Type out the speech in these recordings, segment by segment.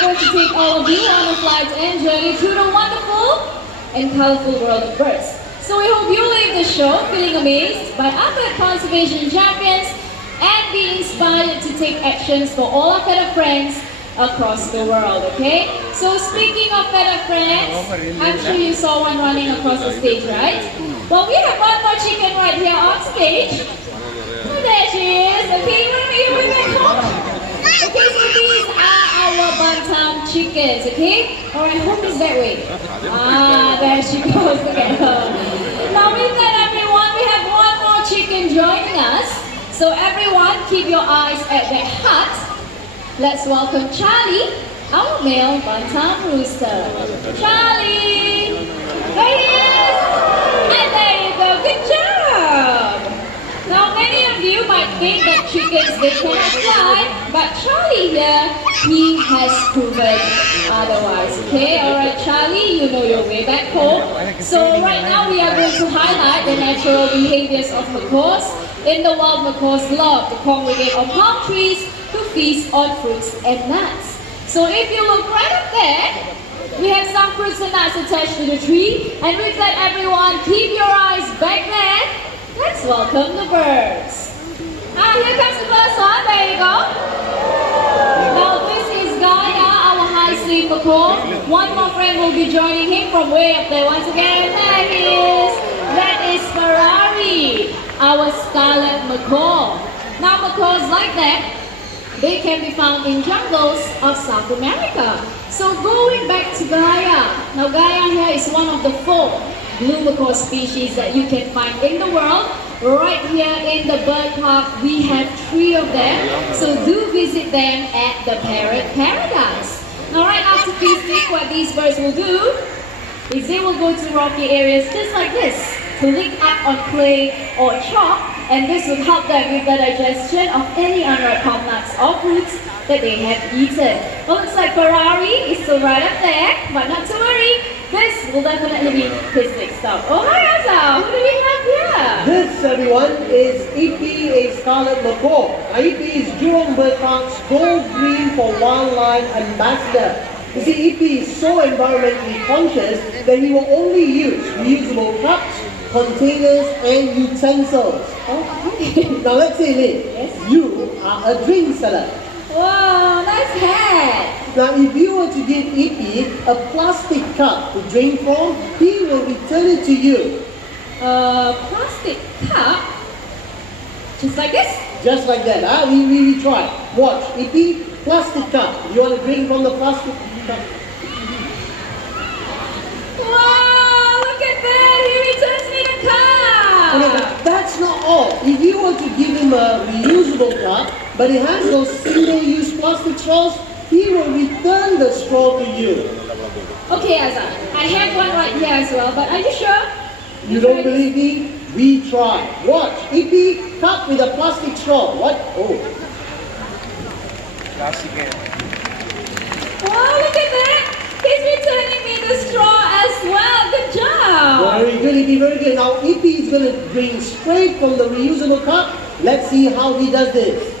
going to take all of you on a flight and journey through the wonderful and colorful world of birds. So we hope you leave the show feeling amazed by our bird conservation champions and be inspired to take actions for all our feather friends across the world, okay? So speaking of feather friends, I'm sure you saw one running across the stage, right? Well, we have one more chicken right here on stage. Oh, there she is. Okay, wait, okay, so these are our bantam chickens, okay? Alright, hope is that way. Ah, there she goes. Look at her. Now with that, everyone, we have one more chicken joining us. So everyone, keep your eyes at that hut. Let's welcome Charlie, our male bantam rooster. Charlie! There he is! And there you go, good job! Now many of you might think that chickens, they cannot fly, but Charlie here, he has proven otherwise, okay? Alright Charlie, you know your way back home. So right now we are going to highlight the natural behaviors of macaws. In the wild, macaws love to congregate on palm trees to feast on fruits and nuts. So if you look right up there, we have some fruits and nuts attached to the tree. And with that, everyone, keep your eyes back there. Let's welcome the birds. Here comes the first one. There you go. Now this is Gaia, our high-sleeve macaw. One more friend will be joining him from way up there. Once again, there he is. That is Ferrari, our scarlet macaw. Now macaws like that, they can be found in jungles of South America. So going back to Gaia. Now Gaia here is one of the 4 blue macaw species that you can find in the world. Right here in the bird park, we have 3 of them. So do visit them at the Parrot Paradise. Now right after feasting, what these birds will do is they will go to rocky areas just like this to lick up on clay or chalk, and this will help them with the digestion of any unripe palm nuts or fruits that they have eaten. Well, looks like Ferrari is still right up there, but not to worry, this will definitely be his next stop. Oh, hi Asa, who do we have here? This, everyone, is Ipi, a scarlet macaw. Now, Ipi is Jurong Bird Park's Gold Green for Wildlife Ambassador. You see, Ipi is so environmentally conscious that he will only use reusable cups, containers, and utensils. Oh, okay. Now let's say, Lynn, Yes? you are a drink seller. Wow, nice hat. Now, if you were to give Ipi a plastic cup to drink from, he will return it to you. A plastic cup? Just like this? Just like that, huh? We try. Watch, Ipi, plastic cup. You want to drink from the plastic cup? Wow, look at that! He returns me the cup! Okay, but that's not all. If you were to give him a reusable cup, but it has those single-use plastic straws, he will return the straw to you. Okay, Azza, I have one right here as well, but are you sure? You don't believe me? We try. Watch. Ipi, cup with a plastic straw. What? Oh. Wow, look at that! He's returning me the straw as well. Good job! Very good, Ipi, very good. Now, Ipi is going to drink straight from the reusable cup. Let's see how he does this.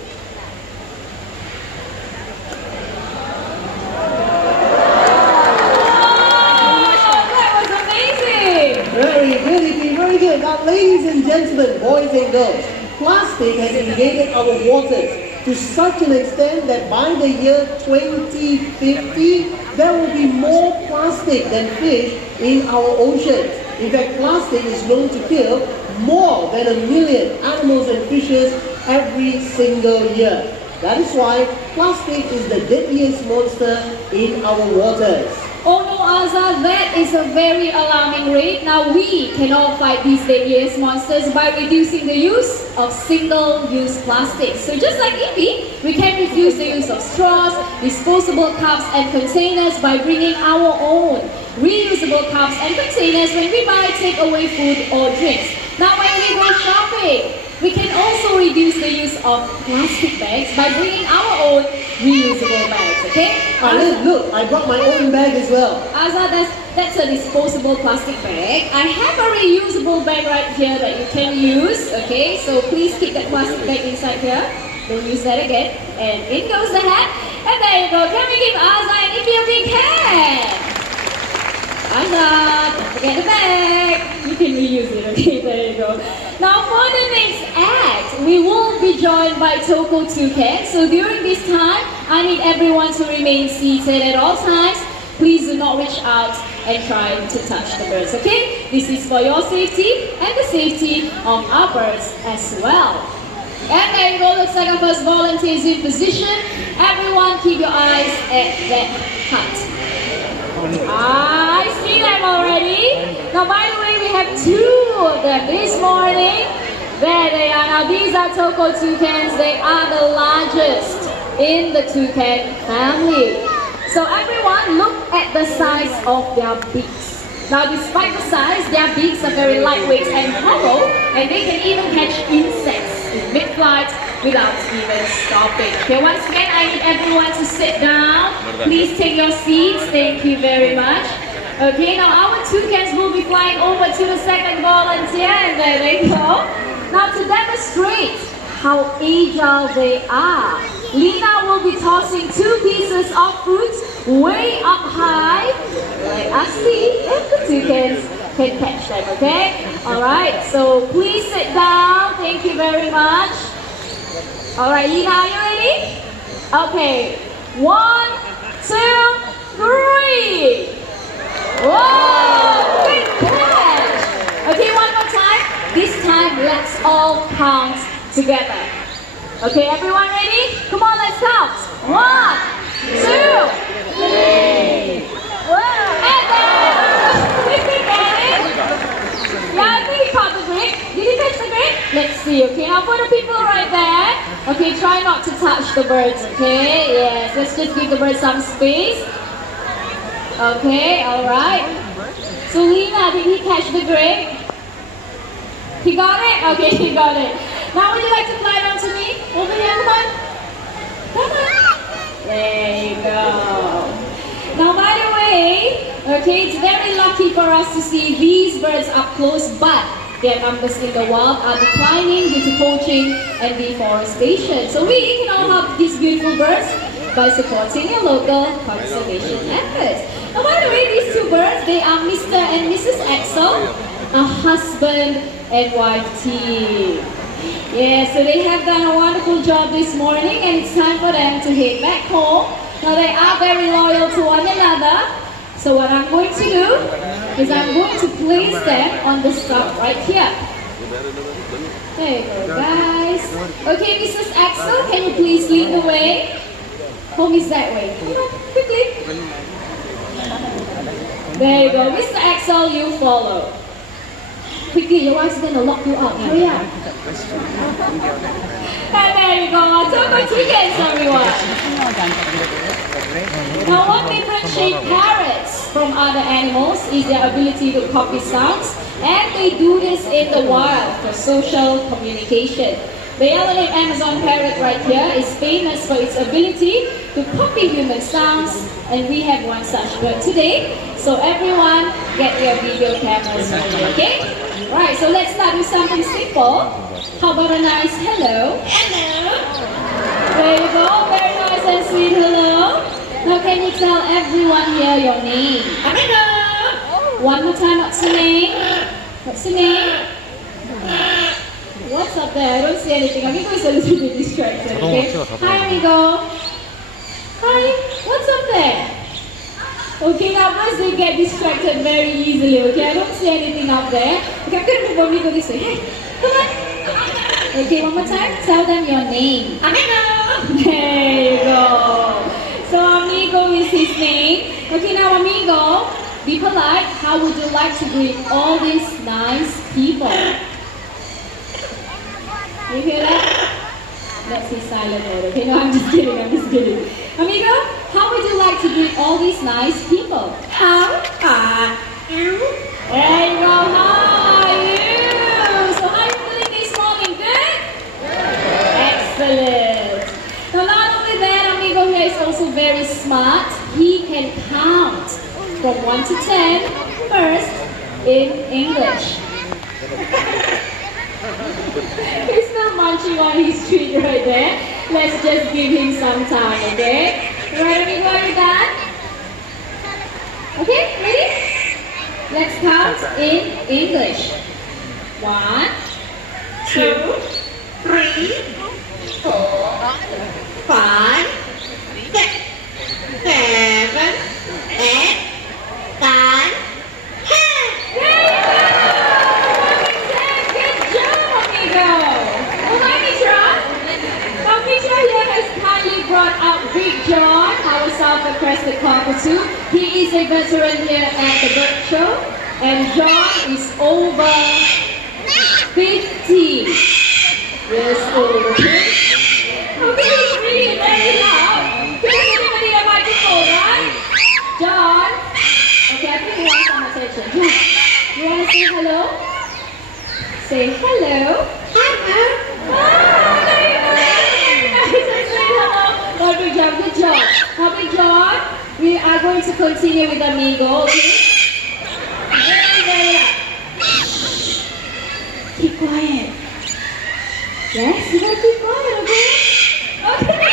Very good, Ipi, very good. Now, ladies and gentlemen, boys and girls, plastic has invaded our waters to such an extent that by the year 2050, there will be more plastic than fish in our oceans. In fact, plastic is known to kill more than 1 million animals and fishes every single year. That is why plastic is the deadliest monster in our waters. Oh no, Azza, that is a very alarming rate. Now we can all fight these deadliest monsters by reducing the use of single-use plastics. So just like Ipi, we can refuse the use of straws, disposable cups and containers by bringing our own reusable cups and containers when we buy takeaway food or drinks. Now when we go shopping, we can also reduce the use of plastic bags by bringing our own reusable bags, okay? Look, I brought my own bag as well. Azza, that's a disposable plastic bag. I have a reusable bag right here that you can use, okay? So please keep that plastic bag inside here. Then use that again. And in goes the hat. And there you go. Can we give Asa and Ibi a big hand? Asa, don't forget the bag. You can reuse it, okay? There you go. Now for the next act, we will be joined by Toko Toucan. So during this time, I need everyone to remain seated at all times. Please do not reach out and try to touch the birds, okay? This is for your safety and the safety of our birds as well. And there you go, looks like our first volunteer is in position. Everyone keep your eyes at that hut. I see them already. Now by the way, we have two of them this morning. There they are. Now these are Toko toucans. They are the largest in the toucan family. So everyone look at the size of their beaks. Now despite the size, their beaks are very lightweight and hollow, and they can even catch insects in mid-flight without even stopping. Okay, once again, I need everyone to sit down. Please take your seats. Thank you very much. Okay, now our toucans will be flying over to the second volunteer, and there they go. Now to demonstrate how agile they are, Lina will be tossing 2 pieces of fruit way up high. Let us see if the toucans can catch them, okay? Alright, so please sit down. Thank you very much. Alright, Lina, are you ready? Okay, 1, 2, 3. Whoa, good catch. Okay, one more time. This time, let's all count together. Okay, everyone ready? Come on, let's count. 1, 2, 3. Whoa. And then, did he get it? Yeah, I think he caught the grip. Did he catch the grip? Let's see, okay? Now for the people right there, okay, try not to touch the birds, okay? Yes, let's just give the birds some space. Okay, alright. So Lina, did he catch the grip? He got it? Okay, he got it. Now would you like to fly down to me? Over here, come on. Come on. There you go. Now by the way, okay, it's very lucky for us to see these birds up close, but their numbers in the wild are declining due to poaching and deforestation. So we can all help these beautiful birds by supporting your local conservation efforts. Now by the way, these 2 birds, they are Mr. and Mrs. Axel, a husband and wife team. Yeah, so they have done a wonderful job this morning, and it's time for them to head back home. Now they are very loyal to one another. So what I'm going to do is I'm going to place them on the stump right here. There you go, guys. Okay, Mrs. Axel, can you please lead the way? Home is that way. Come on, quickly. There you go. Mr. Axel, you follow. Quickly, your wife's going to lock you up. Hurry up. And there you go. Toko toucans, everyone. Now, what differentiates parrots from other animals is their ability to copy sounds, and they do this in the wild for social communication. The yellow Amazon parrot right here is famous for its ability to copy human sounds, and we have one such bird today. So everyone, get your video cameras ready, okay? Right, so let's start with something simple. How about a nice hello? Hello. There you go, very nice and sweet hello. Now can you tell everyone here your name? Hello. One more time, what's your name? What's your name? What's up there? I don't see anything. Amigo is a little bit distracted, okay? Hi, amigo. Hi, what's up there? Okay, now birds, they get distracted very easily, okay? I don't see anything up there. Okay, I'm going to move amigo this way. Hey, come on. Okay, one more time. Tell them your name. Amigo. There you go. So amigo is his name. Okay, now amigo, be polite. How would you like to greet all these nice people? You hear that? Let's see silent mode. Okay, no, I'm just kidding. Amigo, how would you like to greet all these nice people? How are you? There you go. How are you? So how are you feeling this morning? Good? Excellent. Now not only that, amigo here is also very smart. He can count from 1 to 10 first in English. He's still munching on his treat right there. Let's just give him some time, okay? Alright, amigo, are you done? Okay, ready? Let's count in English. 1, 2, 3, 4, 5, 6, 7, 8, 9, 10. Good job, amigo. Alright, Mitra. Now, Mitra here has kindly brought out Big John, our self-crested cockatoo. He is a veteran here at the bird show, and John is over 50 years old. Okay, he's really very loud. Can anybody need a microphone, right? John. Okay, I think he wants some attention. John, you want to say hello? Say hello. Hello. Oh, very nice. Say hello. Oh, good job, good job. Now, Big John, we are going to continue with Amigo, okay? Very loud. Keep quiet. Yes, you gotta keep quiet, okay? Okay.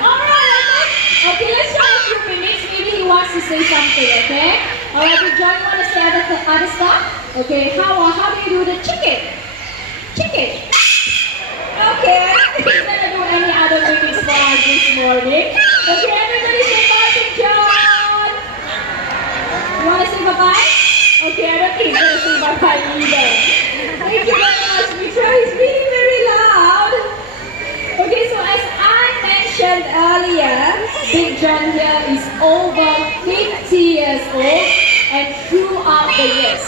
Alright, okay, let's try a few minutes. Maybe he wants to say something, okay? Alright, Big John, you wanna say other stuff? Okay, how do you do the chicken? Chicken. Okay, I don't think he's gonna do any other mimics for us this morning. Okay, everybody say bye, Big John. You wanna say bye-bye? Okay, I don't think he's gonna say bye-bye either. Thank you very much, Mitra. He's really very loud. Okay, so as I mentioned earlier, Big John here is over 50 years old, and throughout the years,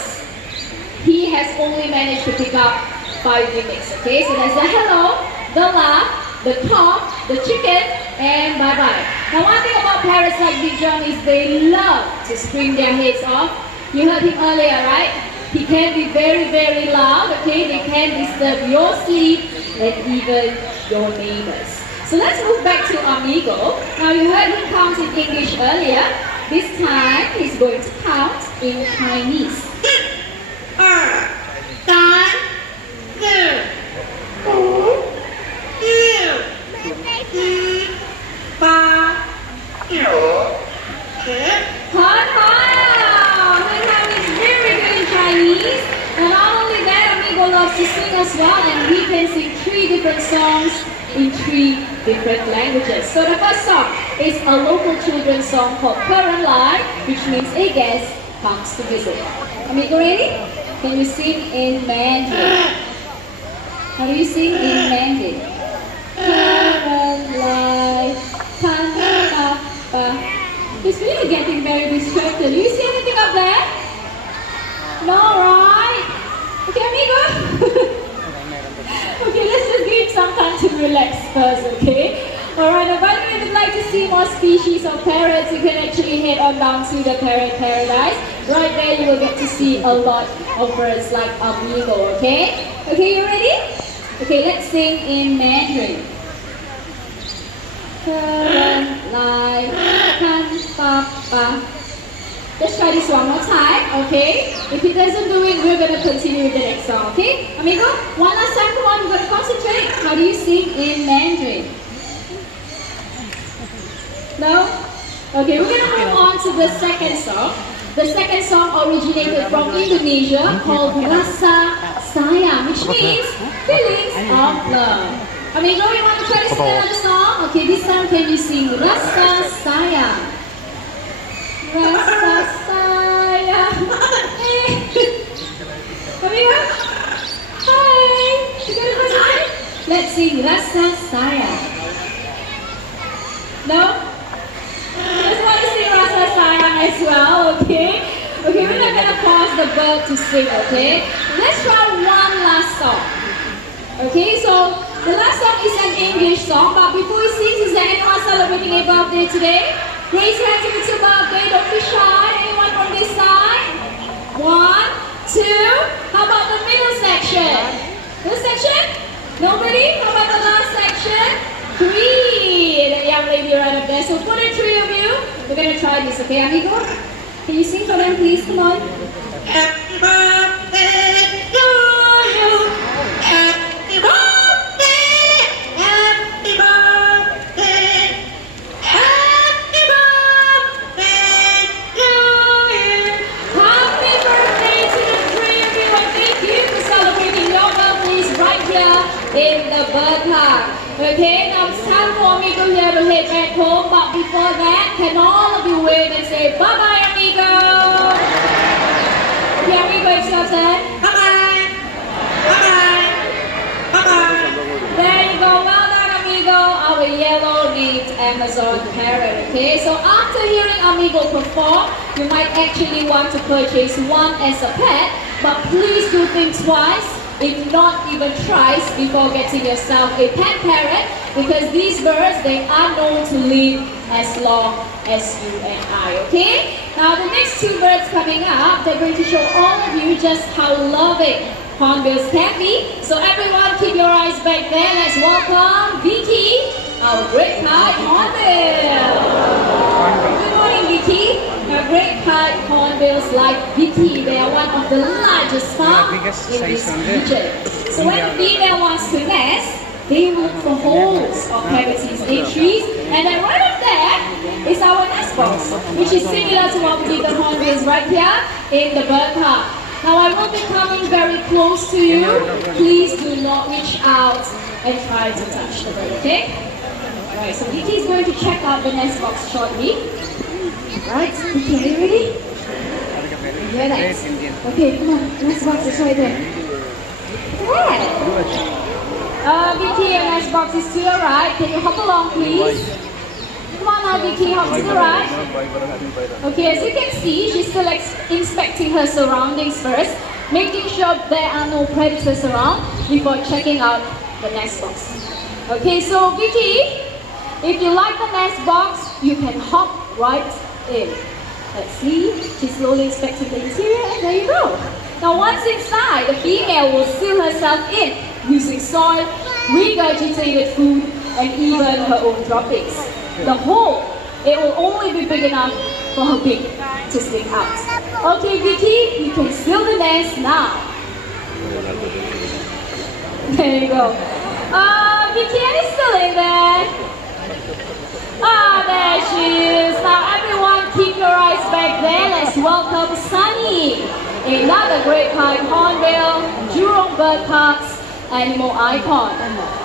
he has only managed to pick up 5 mimics. Okay, so there's the hello, the laugh, the cough, the chicken, and bye-bye. Now, one thing about parrots like Big John is they love to scream their heads off. You heard him earlier, right? He can be very, very loud, okay? They can disturb your sleep and even your neighbors. So let's move back to Amigo. Now you heard him count in English earlier. This time he's going to count in Chinese. 2, 3, 4, 5, 6, and not only that, Amigo loves to sing as well, and he can sing 3 different songs in 3 different languages. So the first song is a local children's song called Current Line, which means a guest comes to visit. Amigo, ready? Can you sing in Mandarin? How do you sing in Mandarin? Current Line, pan, pa. He's really getting very distracted. Do you see anything up there? No, right? Okay, amigo? Okay, let's just give him some time to relax first, okay? Alright, now by the way, if you'd like to see more species of parrots, you can actually head on down to the Parrot Paradise. Right there, you will get to see a lot of birds like Amigo, okay? Okay, you ready? Okay, let's sing in Mandarin. Let's try this one more time, okay? If he doesn't do it, we're gonna continue with the next song, okay? Amigo, one last time, come on, we're gonna concentrate. How do you sing in Mandarin? No? Okay, we're gonna move on to the second song. The second song originated from Indonesia called Rasa Sayang, which means feelings of love. Amigo, you want to try to sing another song? Okay, this time can you sing Rasa Sayang? Rasa Sayang. Amigo? Hi! You gonna go time? Let's sing Rasa Sayang. No? Just want to sing Rasa Sayang as well, okay? Okay, we're not gonna pause the bird to sing, okay? Let's try one last song. Okay, so the last song is an English song, but before he sings, is there anyone celebrating a birthday today? Raise your hands if it's your birthday, don't be shy. Anyone from this side? 1, 2, how about the middle section? Middle section? Nobody? How about the last section? 3, the young lady right up there. So for the 3 of you, we're gonna try this, okay, amigo? Can you sing for them, please? Come on. Happy birthday to you. Happy birthday. Happy birthday. for that, can all of you wave and say bye-bye, amigo? Okay, amigo, it's your turn. Bye-bye. Bye-bye. Bye-bye. There you go. Well done, amigo. Our yellow-leaved Amazon parrot. Okay, so after hearing amigo perform, you might actually want to purchase one as a pet, but please do think twice, if not even thrice, before getting yourself a pet parrot, because these birds, they are known to live as long as you and I, okay? Now the next two birds coming up, they're going to show all of you just how loving hornbills can be. So everyone keep your eyes back there. Let's welcome Vicky, our great kite hornbill. Good morning, Vicky. Our great kite hornbills like Vicky, they are one of the largest farms in this region. So when the female wants to nest, they look for holes or cavities in trees, and then right up there is our nest box, which is similar to what we did the hornbills right here in the bird park. Now I will be coming very close to you. Please do not reach out and try to touch the bird, okay? Alright, so Vicky is going to check out the nest box shortly. Right, Vicky, are you ready? Very nice. Okay, come on, nest box is right there. Yeah. Vicky, your nest box is to your right. Can you hop along, please? Come on now, Vicky, hop to the right. Okay, as you can see, she's still inspecting her surroundings first, making sure there are no predators around before checking out the nest box. Okay, so Vicky, if you like the nest box, you can hop right in. Let's see, she's slowly inspecting the interior, and there you go. Now once inside, the female will seal herself in using soil, regurgitated food, and even her own droppings. The hole, it will only be big enough for her beak to stick out. Okay, Vicky, you can seal the nest now. There you go. Vicky, are you still in there? Ah, there she is. Now everyone keep your eyes back there. Let's welcome Sunny, another great kite hornbill, Jurong Bird Park's animal icon.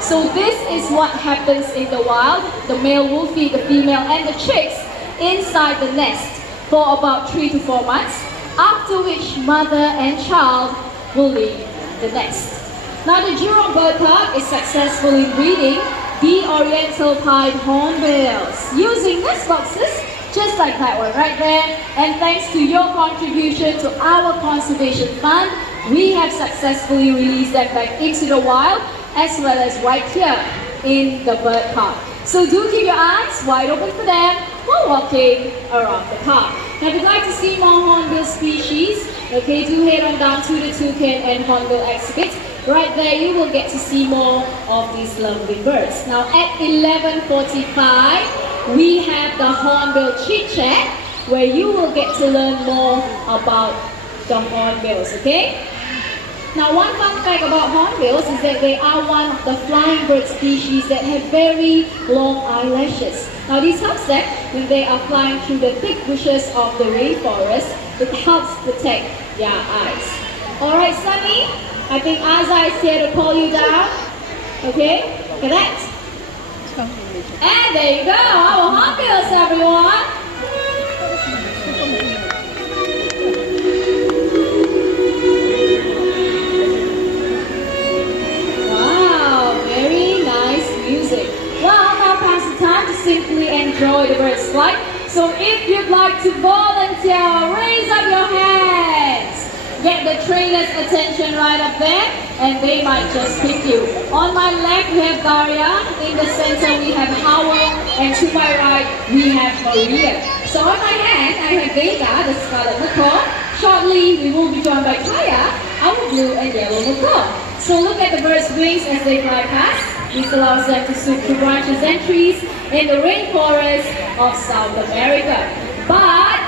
So this is what happens in the wild. The male will feed the female and the chicks inside the nest for about 3 to 4 months, after which mother and child will leave the nest. Now the Jurong Bird Park is successfully breeding the Oriental pied hornbills using nest boxes just like that one right there. And thanks to your contribution to our conservation fund, we have successfully released them back into the wild, as well as right here in the bird park. So do keep your eyes wide open for them while walking around the park. Now if you'd like to see more hornbill species, okay, do head on down to the toucan and hornbill exhibit. Right there you will get to see more of these lovely birds. Now at 11:45, we have the hornbill chit chat, where you will get to learn more about the hornbills, okay? Now one fun fact about hornbills is that they are one of the flying bird species that have very long eyelashes. Now this helps them when they are flying through the thick bushes of the rainforest. It helps protect their eyes. Alright, Sunny, I think Azza is here to pull you down. Okay, look at that. And there you go, our hornbills, everyone. Wow, very nice music. Well, now pass the time to simply enjoy the bird's flight. So if you'd like to volunteer, raise up your hands. Get the trainer's attention right up there, and they might just pick you. On my left, we have Daria. In the center, we have Howell. And to my right, we have Maria. So on my hand, I have Vega, the scarlet macaw. Shortly, we will be joined by Kaya, our blue and yellow macaw. So look at the bird's wings as they fly past. This allows them to swoop through branches and trees in the rainforest of South America. But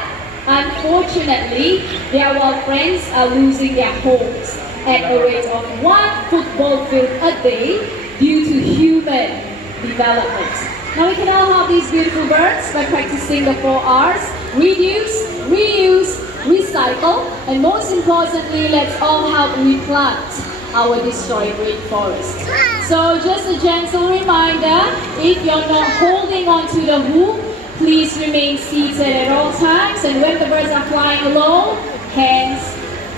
unfortunately, their wild friends are losing their homes at a rate of 1 football field a day due to human development. Now we can all help these beautiful birds by practicing the 4 R's: reduce, reuse, recycle, and most importantly, let's all help replant our destroyed rainforest. So just a gentle reminder, if you're not holding on to the hoop, please remain seated at all times. And when the birds are flying low, hands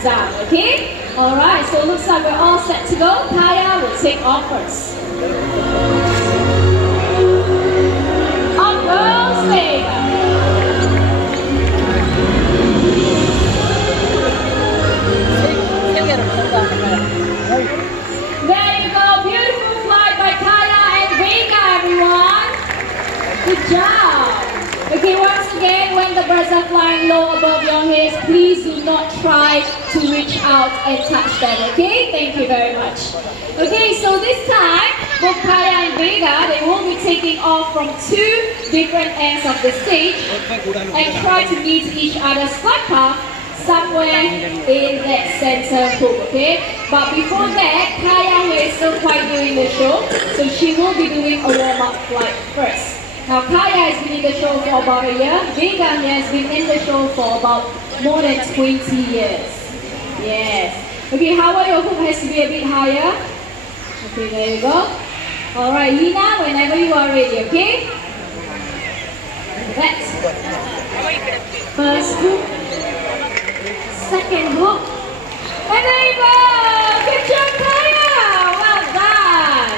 down, okay? Alright, so it looks like we're all set to go. Kaya will take off first. Up goes Vega. There you go, beautiful flight by Kaya and Vega, everyone. Good job. Okay, once again, when the birds are flying low above your heads, please do not try to reach out and touch them, okay? Thank you very much. Okay, so this time, both Kaya and Vega, they will be taking off from two different ends of the stage and try to meet each other's flight path somewhere in that center hook, okay? But before that, Kaya, who is still quite doing the show, so she will be doing a warm-up flight first. Now, Kaya has been in the show for about a year. Vega has been in the show for about more than 20 years. Yes. Okay, Howard, your hook has to be a bit higher. Okay, there you go. Alright, Lina, whenever you are ready, okay? That's first hook, second hook, and there you go! Good job, Kaya! Well done!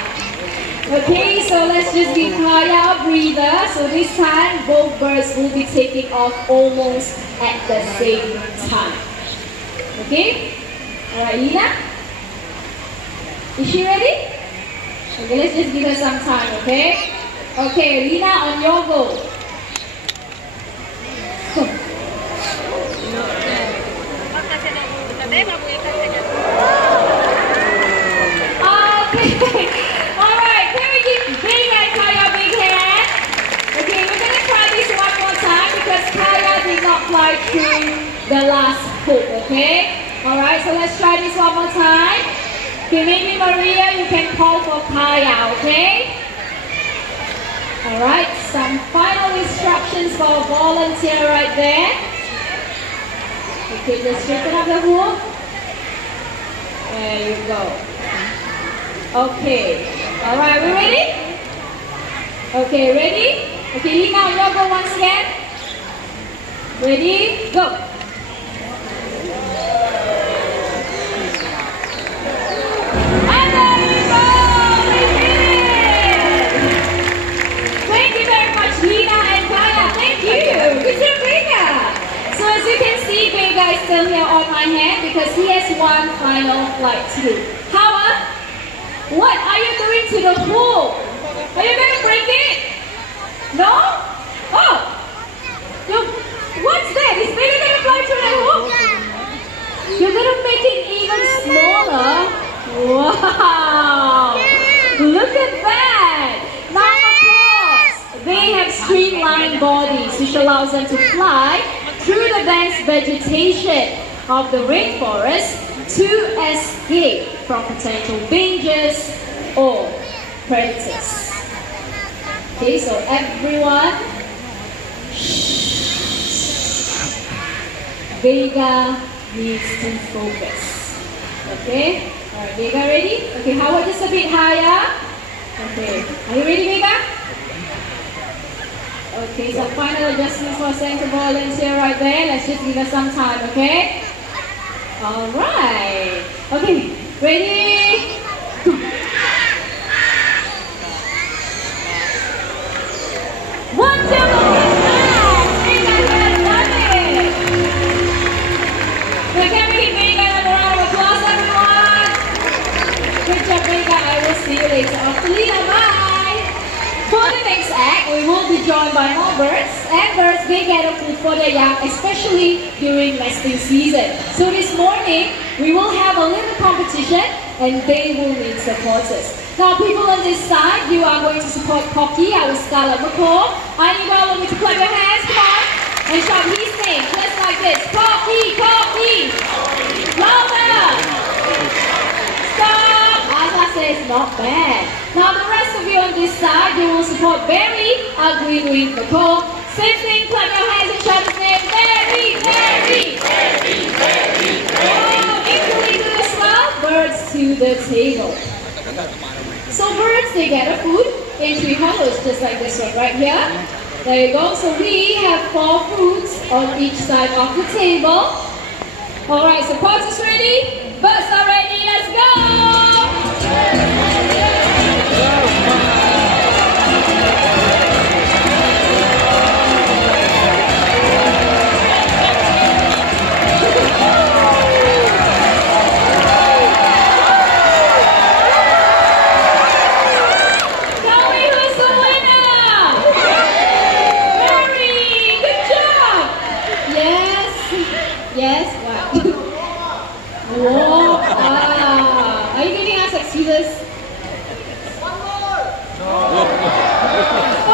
Okay, so let's just give Kaya a breather. So this time, both birds will be taking off almost at the same time. Okay? Alright, Lina? Is she ready? Okay, let's just give her some time, okay? Okay, Lina, on your go. Okay. Alright, can we give Vega and Kaya a big hand? Okay, we're going to try this one more time because Kaya did not fly through the last hook, okay? Alright, so let's try this one more time. Okay, maybe Maria, you can call for Kaya, okay? Alright, some final instructions for a volunteer right there. Okay, just straighten up the hook. There you go. Okay. Alright, we ready? Okay, ready? Okay, Lina, you go once again. Ready? Go. And there you go! We did it! Thank you very much, Lina and Kaya. Thank you. Good job, Vega. So as you can see, Vega is still here on my hand because he has one final flight to do. Howard, what are you doing to the pool? Are you going to break it? No? Oh! What's that? Is Vega going to fly through that hook? You're going to make it even smaller? Wow! Look at that! Now, of course, they have streamlined bodies which allows them to fly through the dense vegetation of the rainforest to escape from potential dangers or predators. Okay, so everyone, Vega needs to focus. Okay, alright, Vega ready? Okay, Howard, just a bit higher. Okay, are you ready, Vega? Okay, so final adjustments for center volunteer right there. Let's just give us some time, okay? Alright. Okay, ready? Go. One, two, back! Vega has done it! Now can we give Vega another round of applause, everyone? Good job, Vega. I will see you later after Lina. Bye! For the next act, we will be joined by more birds, and birds, they gather food for their young, especially during nesting season. So this morning, we will have a little competition, and they will need supporters. Now, people on this side, you are going to support Pocky, our scarlet macaw. I need all of you to clap your hands, come on, and shout his name, just like this. Pocky, Pocky! Louder! Stop! Asa says, not bad. Now the rest of you on this side, you will support Barry, our green-winged macaw. Same thing, clap your hands and shout his name. Barry, Barry! Barry, Barry, Barry! Oh, equally good as well, birds to the table. So birds, they gather food in tree hollows, just like this one right here. There you go. So we have 4 fruits on each side of the table. Alright, so pots is ready. Birds are ready. Let's go! Tell me who's the winner! Very good job! Yes, yes, wow. Whoa, ah. Are you giving us excuses?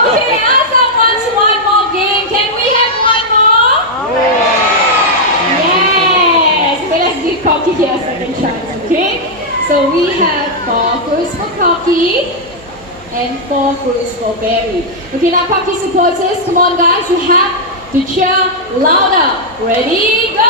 Okay, Asa wants one more game. Can we have one more? Yes. Okay, let's give Cocky here a second chance, okay? So we have 4 fruits for Cocky and 4 fruits for Berry. Okay, now Cocky supporters, come on guys, you have to cheer louder. Ready, go!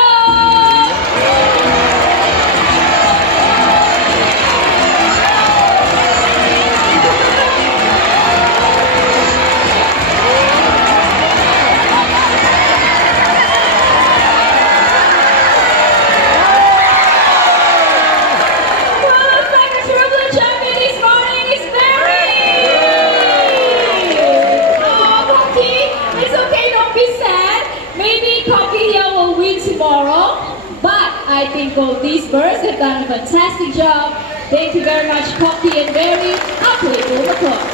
I think both these birds have done a fantastic job. Thank you very much, Cocky and Berry. I'll play for the applause.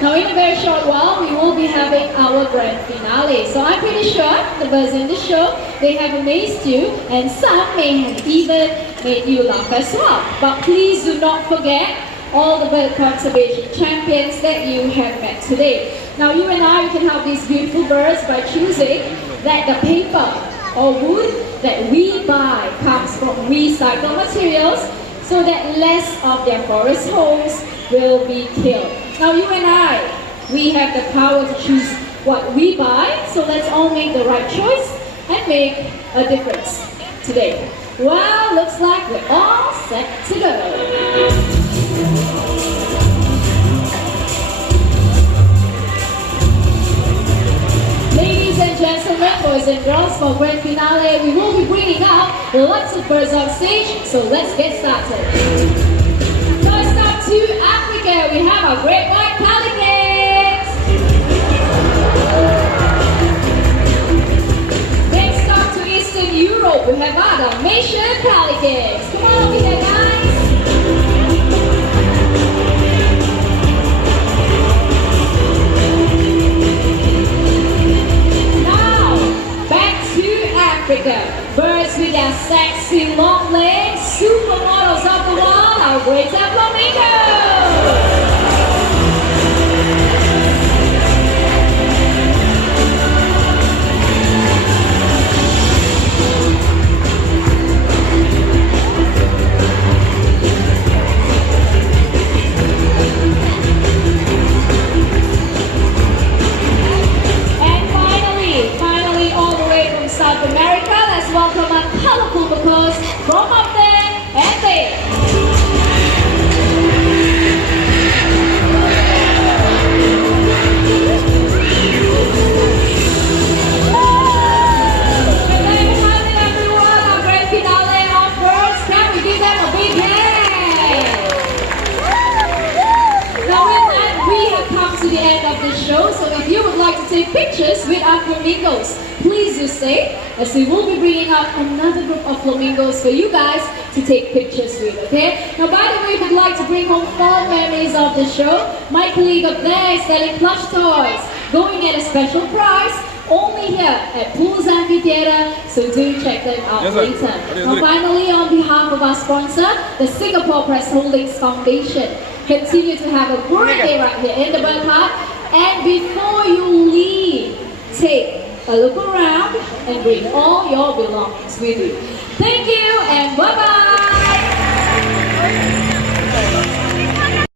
Now, in a very short while, we will be having our grand finale. So I'm pretty sure the birds in the show, they have amazed you, and some may have even made you laugh as well. But please do not forget all the bird conservation champions that you have met today. Now, you and I can help these beautiful birds by choosing that the paper or wood that we buy comes from recycled materials so that less of their forest homes will be killed. Now you and I, we have the power to choose what we buy, so let's all make the right choice and make a difference today. Well, looks like we're all set to go. Ladies and gentlemen, boys and girls, for grand finale, we will be bringing out lots of birds on stage, so let's get started. First up to Africa, we have our great white pelicans. Next up to Eastern Europe, we have our Dalmatian pelicans. Come on over here, guys. Africa. Birds with their sexy long legs, supermodels of the world, our greater flamingos. South America, let's welcome our colorful macaws from up there and there. And there you have it, everyone, our grand finale of birds. Can we give them a big hand? Now with that, we have come to the end of the show, so if you would like to take pictures with our flamingos, please do stay, as we will be bringing out another group of flamingos for you guys to take pictures with, okay? Now, by the way, if you'd like to bring home fond memories of the show, my colleague up there is selling plush toys, going at a special price, only here at Pools Amphitheatre, so do check them out later. Now, finally, on behalf of our sponsor, the Singapore Press Holdings Foundation, continue to have a great day right here in the Bird Park, and before you leave, take a look around and bring all your belongings with you. Thank you and bye-bye!